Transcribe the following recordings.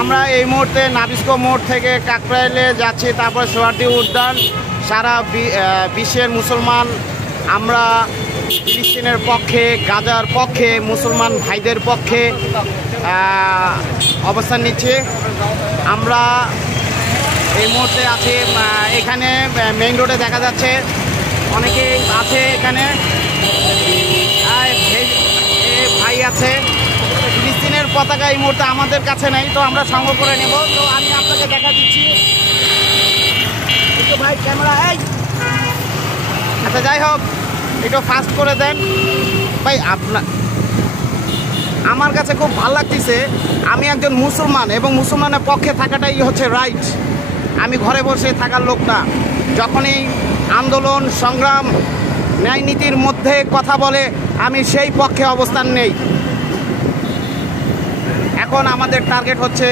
আমরা এই মুহূর্তে নাবিস্কো মোড় থেকে কাকরাইলে যাচ্ছি, তারপর সোহরাওয়ার্দী উদ্যান। সারা বিশ্বের মুসলমান আমরা ফিলিস্তিনের পক্ষে, গাজার পক্ষে, মুসলমান ভাইদের পক্ষে অবস্থান নিচ্ছি। আমরা এই মুহূর্তে আছি এখানে মেইন রোডে, দেখা যাচ্ছে অনেকেই আছে এখানে, ভাই আছে। ফিলিস্তিনের পতাকা এই মুহূর্তে আমাদের কাছে নেই, তো আমরা সংগ্রহ করে নেব। তো আমি আপনাকে দেখা দিচ্ছি একটু, ভাই ক্যামেরা আচ্ছা যাই হোক একটু ফাস্ট করে দেন ভাই। আমার কাছে খুব ভালো লাগতেছে, আমি একজন মুসলমান এবং মুসলমানের পক্ষে থাকাটাই হচ্ছে রাইট। আমি ঘরে বসে থাকার লোক না। যখনই আন্দোলন সংগ্রাম ন্যায় নীতির মধ্যে কথা বলে আমি সেই পক্ষে অবস্থান নেই। এখন আমাদের টার্গেট হচ্ছে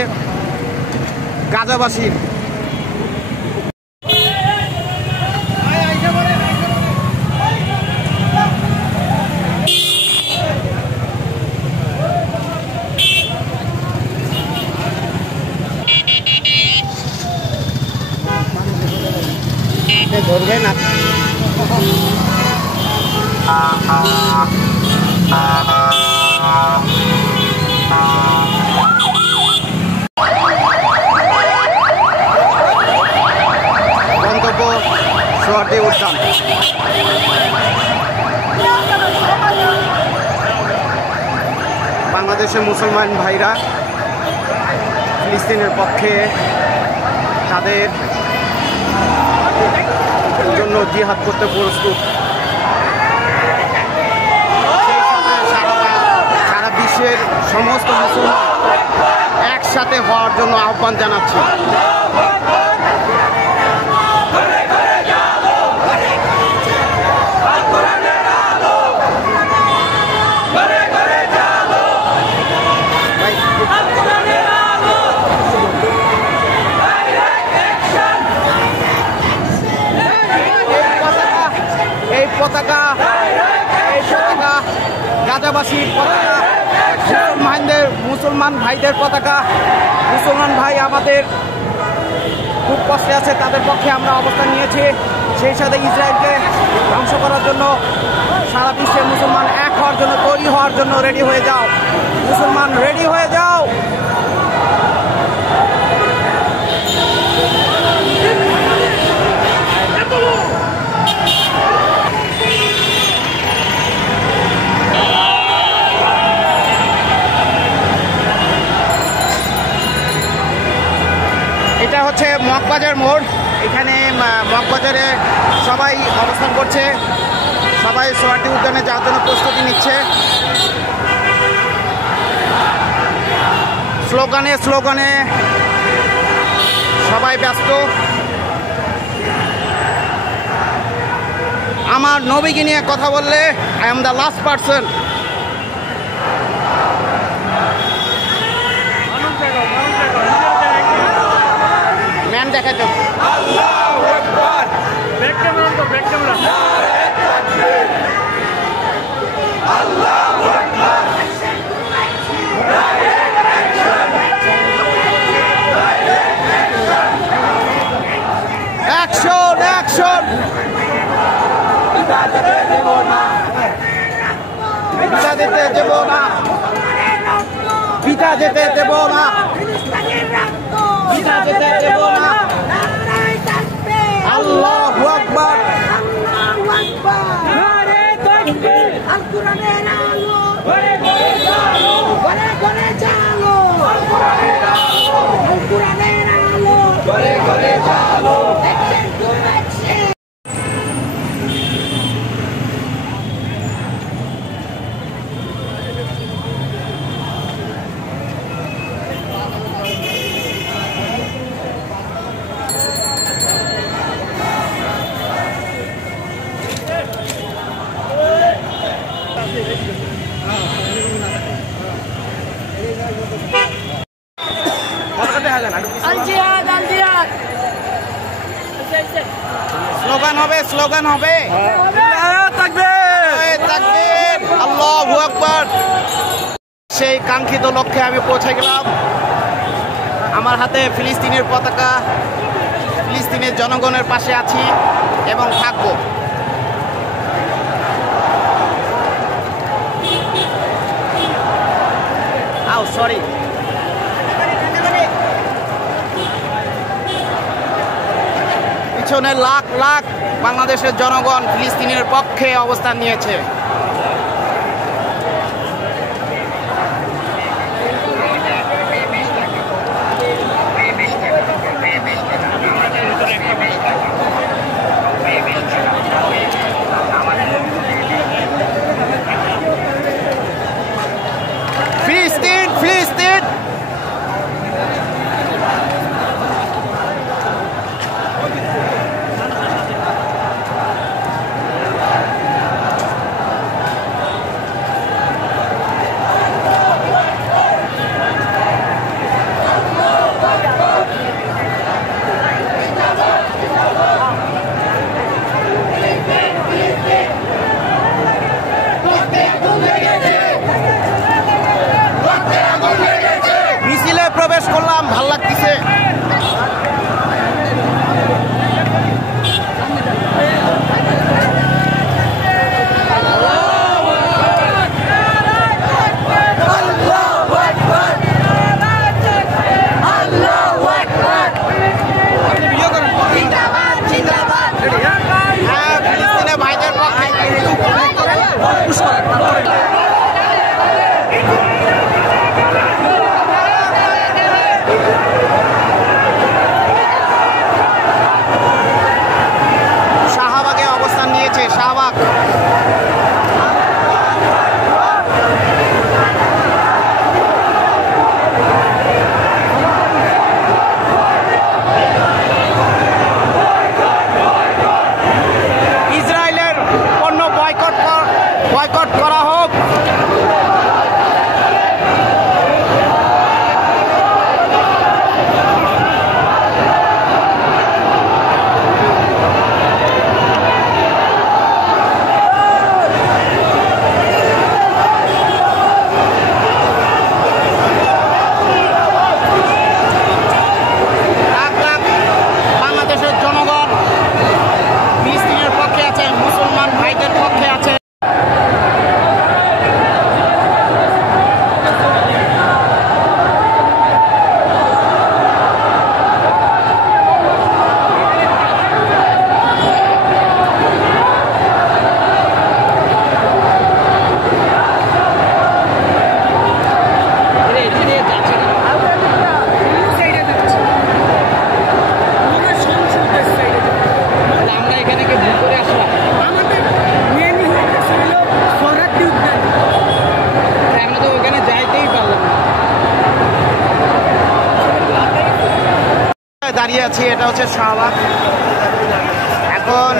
গাজাবাসীর। ধরবে না গন্তব্য সোহরাওয়ার্দী উদ্যান। বাংলাদেশের মুসলমান ভাইরা ফিলিস্তিনের পক্ষে তাদের জন্য জিহাদ করতে প্রস্তুত। সারা বিশ্বের সমস্ত মুসলমান একসাথে হওয়ার জন্য আহ্বান জানাচ্ছি। পতাকা গাজাবাসীর পতাকা, মুসলমান ভাইদের পতাকা। মুসলমান ভাই আমাদের খুব কষ্টে আছে, তাদের পক্ষে আমরা অবস্থান নিয়েছি। সেই সাথে ইসরায়েলকে ধ্বংস করার জন্য সারা বিশ্বের মুসলমান এক হওয়ার জন্য, তৈরি হওয়ার জন্য রেডি হয়ে যাও। মুসলমান রেডি হয়ে যাও। এটা হচ্ছে মগবাজার মোড়। এখানে মগবাজারে সবাই অবস্থান করছে, সবাই সোহরাওয়ার্দী উদ্যানে যাওয়ার জন্য প্রস্তুতি নিচ্ছে। স্লোগানে স্লোগানে সবাই ব্যস্ত। আমার নবীকে নিয়ে কথা বললে I am the last person. Man দেখা যাক। আল্লাহু আকবার। ব্যাক ক্যামেরা তো, ব্যাক ক্যামেরা। আল্লাহু আকবার। Action action. পিতা যেতে দেব না, পিতা যেতে দেব না, পিতা যেতে দেব না, পিতা যেতে দেব না। আল্লাহু আকবার। আল্লাহু আকবার। নারে তাকবীর। আল কোরআনের আলো ঘরে ঘরে জালো, ঘরে ঘরে জালো। আল কোরআনের আলো, আল কোরআনের আলো ঘরে ঘরে জালো। Action to action. আল জিহাদ আল জিহাদ স্লোগান হবে তাকবীর তাকবীর আল্লাহু আকবার। সেই কাঙ্ক্ষিত লক্ষ্যে আমি পৌঁছে গেলাম। আমার হাতে ফিলিস্তিনের পতাকা, ফিলিস্তিনের জনগণের পাশে আছি এবং থাকবো। সরি, পিছনে লাখ লাখ বাংলাদেশের জনগণ ফিলিস্তিনের পক্ষে অবস্থান নিয়েছে। ফিলিস্তিন ফিলিস্তিন প্রবেশ করলাম, ভাল লাগতেছে। ফিলিস্তিনের ভাইদের পক্ষে শাহবাগে অবস্থান নিয়েছে। শাহবাগ ইসরায়েলের পণ্য বয়কট করা হোক। বাংলাদেশের জনগণ ফিলিস্তিনের পক্ষে আছেন, মুসলমান ভাইদের পক্ষে আছে। দাঁড়িয়ে আছি, এটা হচ্ছে শাহবাগ। এখন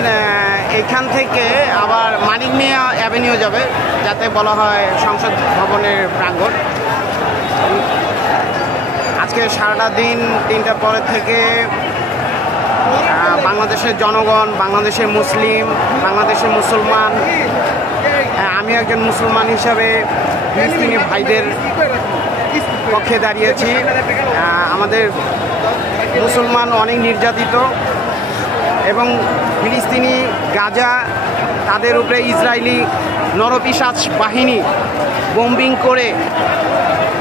এখান থেকে আবার মানিক মিয়া অ্যাভিনিউ যাবে, যাতে বলা হয় সংসদ ভবনের প্রাঙ্গণ। আজকে সারাটা দিন 3টার পরের থেকে বাংলাদেশের জনগণ, বাংলাদেশের মুসলিম, বাংলাদেশের মুসলমান, আমি একজন মুসলমান হিসাবে ফিলিস্তিনি ভাইদের পক্ষে দাঁড়িয়েছি। আমাদের মুসলমান অনেক নির্যাতিত এবং ফিলিস্তিনি গাজা, তাদের উপরে ইসরায়েলি নরপিশাচ বাহিনী বোম্বিং করে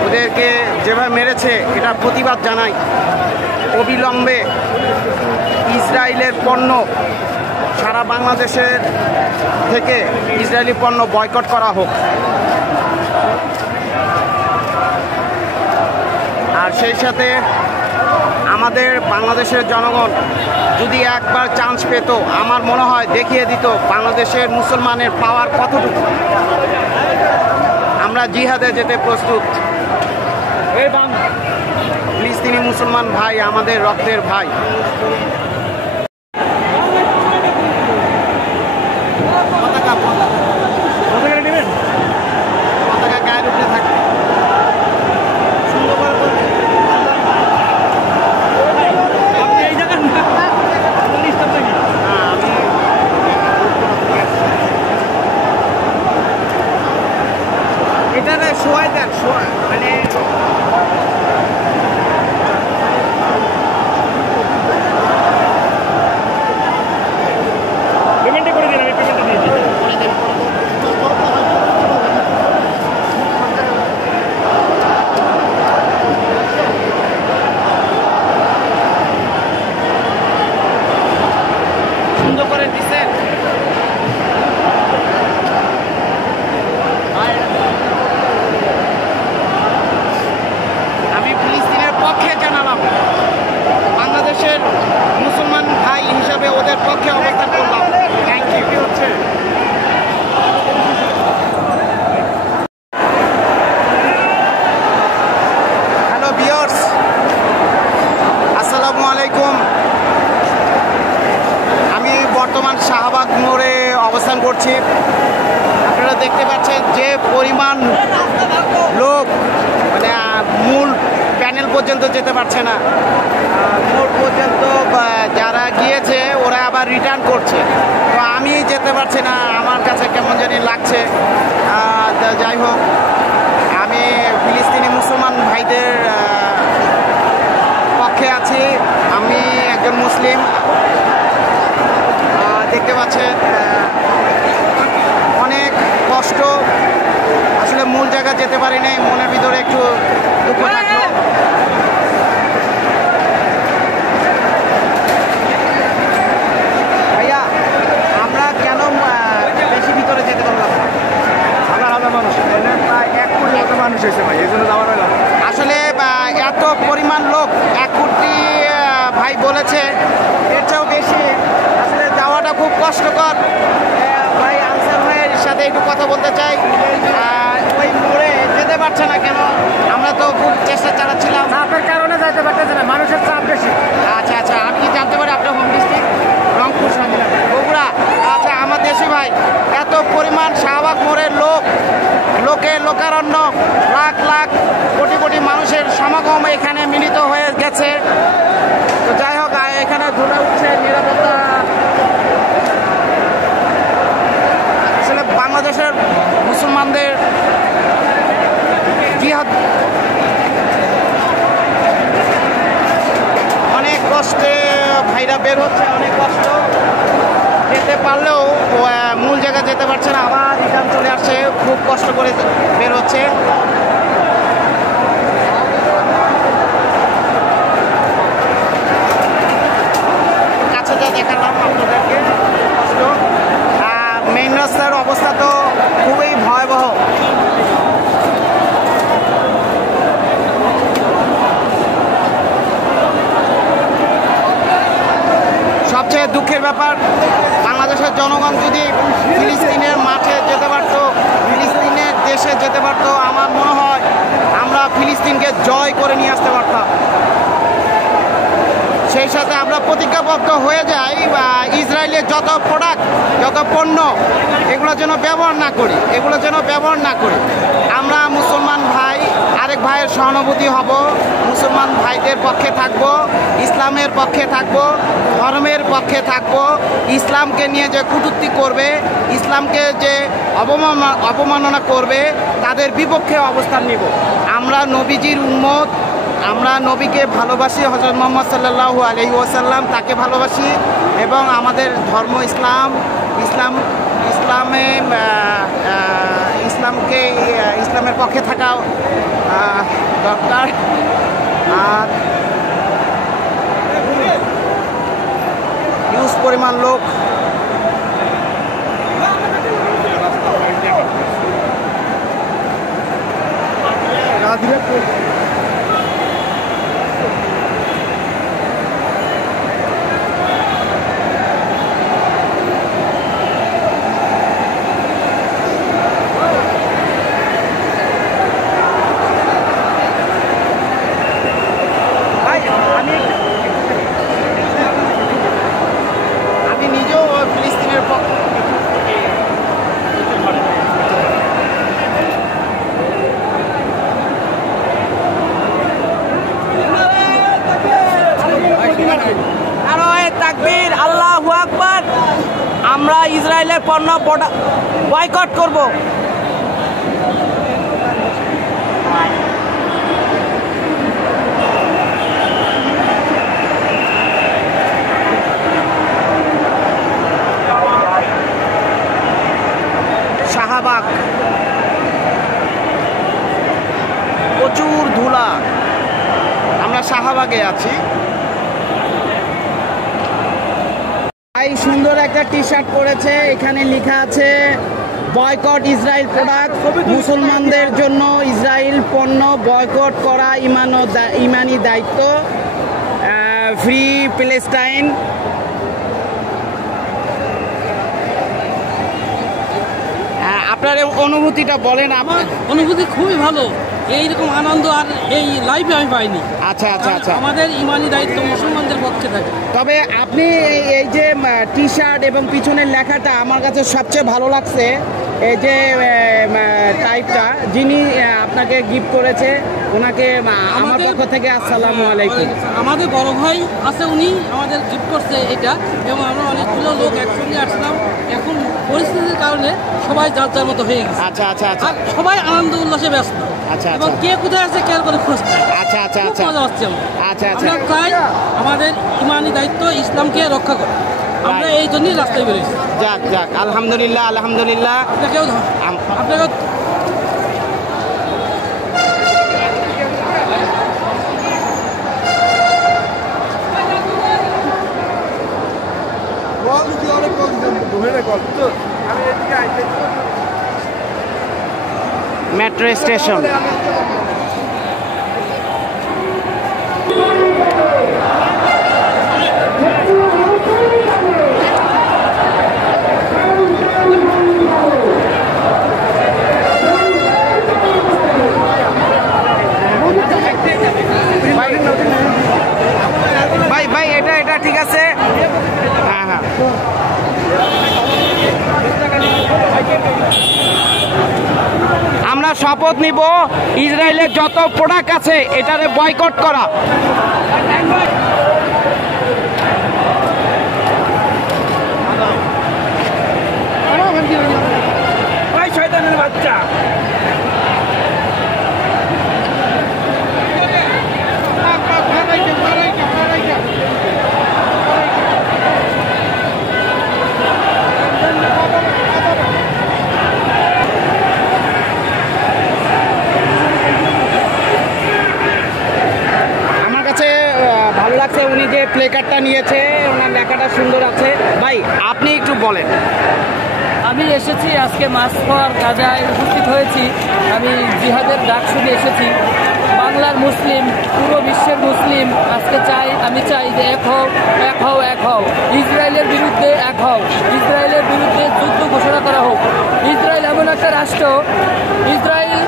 ওদেরকে যেভাবে মেরেছে, এটার প্রতিবাদ জানাই। অবিলম্বে ইসরায়েলের পণ্য সারা বাংলাদেশের থেকে ইসরায়েলি পণ্য বয়কট করা হোক। আর সেই সাথে আমাদের বাংলাদেশের জনগণ যদি একবার চান্স পেত, আমার মনে হয় দেখিয়ে দিত বাংলাদেশের মুসলমানের পাওয়ার কতটুকু। আমরা জিহাদে যেতে প্রস্তুত। ফিলিস্তিনি মুসলমান ভাই আমাদের রক্তের ভাই। পতাকা গায়ের উপরে থাকে। করছি। আপনারা দেখতে পাচ্ছেন যে পরিমাণ লোক, মানে মূল প্যানেল পর্যন্ত যেতে পারছে না। মূল পর্যন্ত যারা গিয়েছে ওরা আবার রিটার্ন করছে, তো আমি যেতে পারছি না, আমার কাছে কেমন জানি লাগছে। যাই হোক, আমি ফিলিস্তিনি মুসলমান ভাইদের পক্ষে আছি। আমি একজন মুসলিম। দেখতে পাচ্ছেন অনেক কষ্ট, আসলে মূল জায়গা যেতে পারি নাই, মনের ভিতরে একটু দুঃখ থাকলো। ভাইয়া, আমরা কেন বেশি ভিতরে যেতে পারলাম না? হাজার মানুষ, প্রায় 1 কোটি মতো মানুষ হয়েছে ভাই, এই জন্য যাওয়ার হলাম। আসলে এত পরিমাণ লোক, 1 কোটি ভাই বলেছে, এর চেয়েও বেশি। আসলে যাওয়াটা খুব কষ্টকর। ভাই আনসার ভাইয়ের সাথে একটু কথা বলতে চাই। ওই মোড়ে যেতে পারছে না কেন? আমরা তো খুব চেষ্টা চালাচ্ছিলাম। চাপের কারণে যাইতে পারতেছে না, মানুষের চাপ বেশি। আচ্ছা আচ্ছা, আমি কি জানতে পারি আপনার হোম ডিস্ট্রিক্ট? রংপুর, বগুড়া। আচ্ছা, আমার দেশি ভাই, এত পরিমাণ শাহবাগ মোড়ের লোকারণ্য, লাখ লাখ কোটি কোটি মানুষের সমাগম এখানে মিলিত হয়ে গেছে। তো যাই হোক, এখানে ধুলে উঠছে নিরাপত্তা। আসলে বাংলাদেশের মুসলমানদের জিহাদ অনেক কষ্টে ভাইরা বের হচ্ছে, অনেক কষ্ট। যেতে পারলেও মূল জায়গা যেতে পারছে না, আবার রিটার্ন চলে আসছে, খুব কষ্ট করে বের হচ্ছে। কাছে যা দেখালাম আপনাদেরকে, কষ্ট। মেইন রাস্তার অবস্থা তো খুবই ভয়াবহ। সবচেয়ে দুঃখের ব্যাপার, বাংলাদেশের জনগণ যদি ফিলিস্তিনের মাঠে যেতে পারত, ফিলিস্তিনের দেশে যেতে পারত, আমার মনে হয় আমরা ফিলিস্তিনকে জয় করে নিয়ে আসতে পারতাম। সেই সাথে আমরা প্রতিজ্ঞাবদ্ধ হয়ে যাই ইসরায়েলের যত প্রোডাক্ট, যত পণ্য, এগুলো যেন ব্যবহার না করি। আমরা মুসলমান ভাই, আরেক ভাইয়ের সহানুভূতি হব, মুসলমান ভাইদের পক্ষে থাকব, ইসলামের পক্ষে থাকব, ধর্মের পক্ষে থাকব। ইসলামকে নিয়ে যে কটূক্তি করবে, ইসলামকে যে অবমাননা করবে, তাদের বিপক্ষে অবস্থান নিব। আমরা নবীজির উম্মত, আমরা নবীকে ভালোবাসি, হযরত মুহাম্মদ সাল্লাল্লাহু আলাইহি ওয়াসাল্লাম তাকে ভালোবাসি, এবং আমাদের ধর্ম ইসলামের পক্ষে থাকা দরকার। আর হিউজ পরিমাণ লোক, আমি নিজেও ফিলিস্তিনের পক্ষে। তাকবীর, আল্লাহু আকবার। আমরা ইসরায়েলের পণ্য বয়কট করব। শাহবাগ, প্রচুর ধুলা। আমরা শাহবাগে আছি। ভাই সুন্দর একটা টি শার্ট পরেছে, এখানে লেখা আছে বয়কট ইসরায়েল প্রোডাক্ট। মুসলমানদের জন্য ইসরায়েল পণ্য বয়কট করা ইমানি দায়িত্ব। Free Palestine. আপনার অনুভূতিটা বলেন। আমার অনুভূতি খুবই ভালো। এইরকম আনন্দ আর এই লাইফে আমি পাইনি। আচ্ছা আচ্ছা আচ্ছা। আমাদের ইমানি দায়িত্ব মুসলমানদের পক্ষে থাকে। তবে আপনি এই যে টি শার্ট এবং পিছনের লেখাটা আমার কাছে সবচেয়ে ভালো লাগছে। এই যে টাইপটা যিনি আপনাকে গিফট করেছে ওনাকে আমার পক্ষ থেকে আসসালামু আলাইকুম। আমাদের বড় ভাই আছে, উনি আমাদের গিফট করছে এটা, এবং আমরা অনেকগুলো লোক একসঙ্গে আসলাম। এখন পরিস্থিতির কারণে সবাই যার যার মতো হয়ে গেছে। আচ্ছা আচ্ছা আচ্ছা। আর সবাই আনন্দ উল্লাসে ব্যস্ত। আচ্ছা এবং কে কোথায় আছে কে করে খোঁজ নেয়। আচ্ছা আচ্ছা আচ্ছা। মজা হচ্ছে আচ্ছা আচ্ছা। আমরা চাই আমাদের ইমানি দায়িত্ব ইসলামকে রক্ষা করা। আমরা এই জন্যই রাস্তায় বেরিয়েছি। যাক যাক, আলহামদুলিল্লাহ আলহামদুলিল্লাহ। আপনাকেও আপনাকে মেট্রো স্টেশন। ভাই ভাই এটা ঠিক আছে। হ্যাঁ হ্যাঁ। আমরা শপথ নিব ইসরায়েলের যত প্রোডাক্ট আছে এটারে বয়কট করা। বাচ্চা উনি যে প্লে কার্ডটা নিয়েছে ওনার লেখাটা সুন্দর আছে। ভাই আপনি একটু বলেন। আমি এসেছি আজকে মাসফর গাজায় উপস্থিত হয়েছি। আমি জিহাদের ডাক শুনে এসেছি। বাংলার মুসলিম, পুরো বিশ্বের মুসলিম আজকে আমি চাই যে এক হও এক হও এক হও। ইসরায়েলের বিরুদ্ধে এক হও। ইসরায়েলের বিরুদ্ধে যুদ্ধ ঘোষণা করা হোক। ইসরায়েল এমন একটা রাষ্ট্র, ইসরায়েল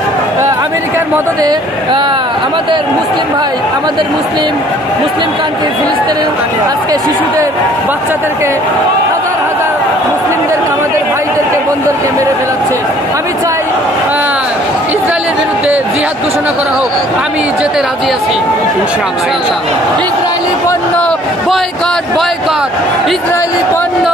আমেরিকার মদদে আমাদের মুসলিম ভাই, আমাদের মুসলিম কান্ট্রি ফিলিস্তিনের আজকে শিশুদের, বাচ্চাদেরকে, হাজার হাজার মুসলিমদেরকে, আমাদের ভাইদেরকে, বোনদেরকে মেরে ফেলাচ্ছে। আমি চাই ইসরায়েলের বিরুদ্ধে জিহাদ ঘোষণা করা হোক। আমি যেতে রাজি আছি ইনশাআল্লাহ। ইসরায়েলি পণ্য বয়কট বয়কট, ইসরায়েলি পণ্য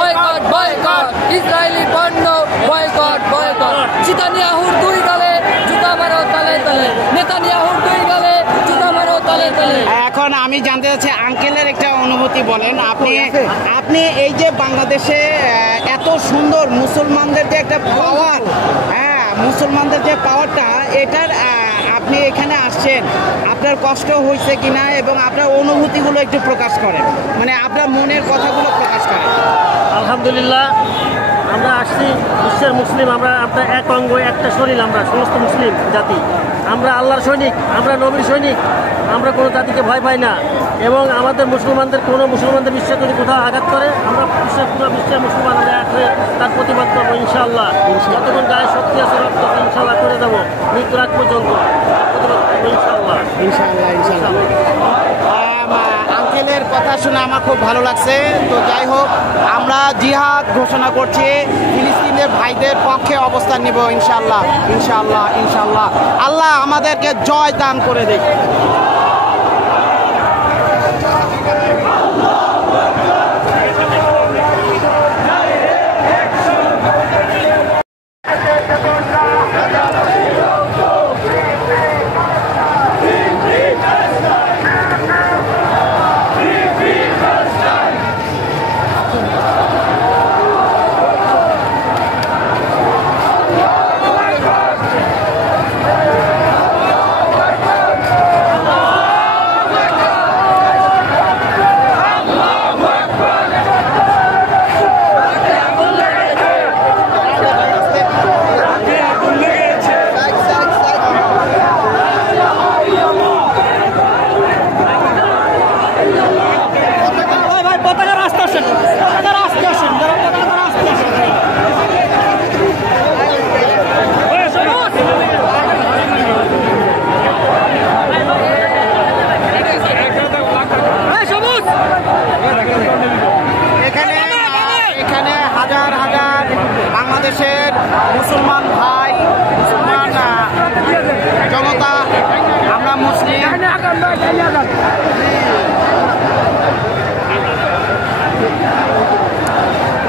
বয়কট বয়কট, ইসরায়েলি পণ্য বয়কট বয়কট। নেতানিয়াহুর দুই গালে জুতা মারো তালে তালে, নেতানিয়াহুর দুই গালে জুতা মারো তালে তালে। এখন আমি জানতে চাচ্ছি আঙ্কেলের একটা অনুভূতি বলেন। আপনি এই যে বাংলাদেশে এত সুন্দর মুসলমানদের যে একটা পাওয়ার, হ্যাঁ মুসলমানদের যে পাওয়ারটা, এটার আপনি এখানে আসছেন, আপনার কষ্ট হয়েছে কিনা এবং আপনার অনুভূতিগুলো একটু প্রকাশ করেন, মানে আপনার মনের কথাগুলো প্রকাশ করেন। আলহামদুলিল্লাহ, আমরা আসছি বিশ্বের মুসলিম, আমরা আপনার এক অঙ্গ একটা শরীর, আমরা সমস্ত মুসলিম জাতি, আমরা আল্লাহর সৈনিক, আমরা নবীর সৈনিক, আমরা কোনো জাতিকে ভয় পাই না। এবং আমাদের কোনো মুসলমানদের বিশ্বে যদি কোথাও আঘাত করে, আমরা পুরো বিশ্বের মুসলমান আমরা এক হয়ে তার প্রতিবাদ করবো ইনশাআল্লাহ। যতক্ষণ গায়ে শক্তি আছে, রক্ত ইনশাআল্লাহ করে দেবো, মৃত্যুর আগ পর্যন্ত প্রতিবাদ করবো ইনশাআল্লাহ ইনশাআল্লাহ ইনশাআল্লাহ। আঙ্কেলের কথা শুনে আমার খুব ভালো লাগছে। তো যাই হোক, আমরা জিহাদ ঘোষণা করছি, ফিলিস্তিনের ভাইদের পক্ষে অবস্থান নিব ইনশাআল্লাহ ইনশাআল্লাহ ইনশাআল্লাহ। আল্লাহ আমাদেরকে জয় দান করে দেয়।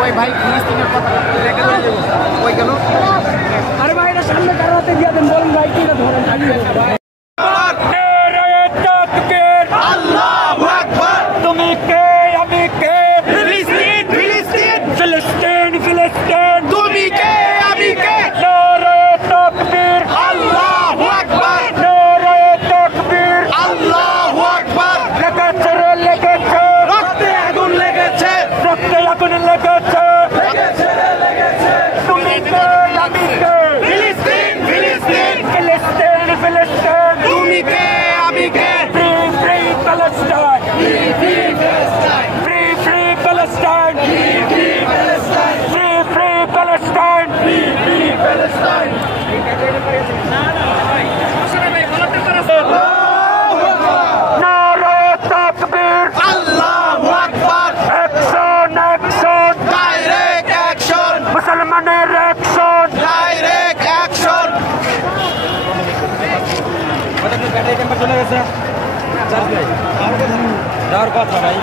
ওই ভাই ফিলিস্তিনের পতাকা ওই গেল। আরে ভাই এটা সামনে কারো হাতে দিয়ে দেন, বলেন ভাই কি এটা ধরেন আল্লাহু আকবার। তুমি কে আমি কে ফিলিস্তিন ফিলিস্তিন ফিলিস্তিন ফিলিস্তিন তুমি কে আমি কে নারে তাকবীর আল্লাহু আকবার নারে তাকবীর আল্লাহু আকবার। লেগেছে রে লেগেছে রক্তে আগুন লেগেছে রক্তে আগুন লেগেছে তুমি কে আমি কে ফিলিস্তিন ফিলিস্তিন ফিলিস্তিন ফিলিস্তিন তুমি কে আমি কে Free, free Palestine! Free, free Palestine! Free, free Palestine! Free, free Palestine! Free, free Palestine! নারে তাকবীর আল্লাহু আকবার অ্যাকশন অ্যাকশন ডাইরেক্ট অ্যাকশন মুসলমানের অ্যাকশন ডাইরেক্ট অ্যাকশন। চলে গেছে যাওয়ার কথা ভাই।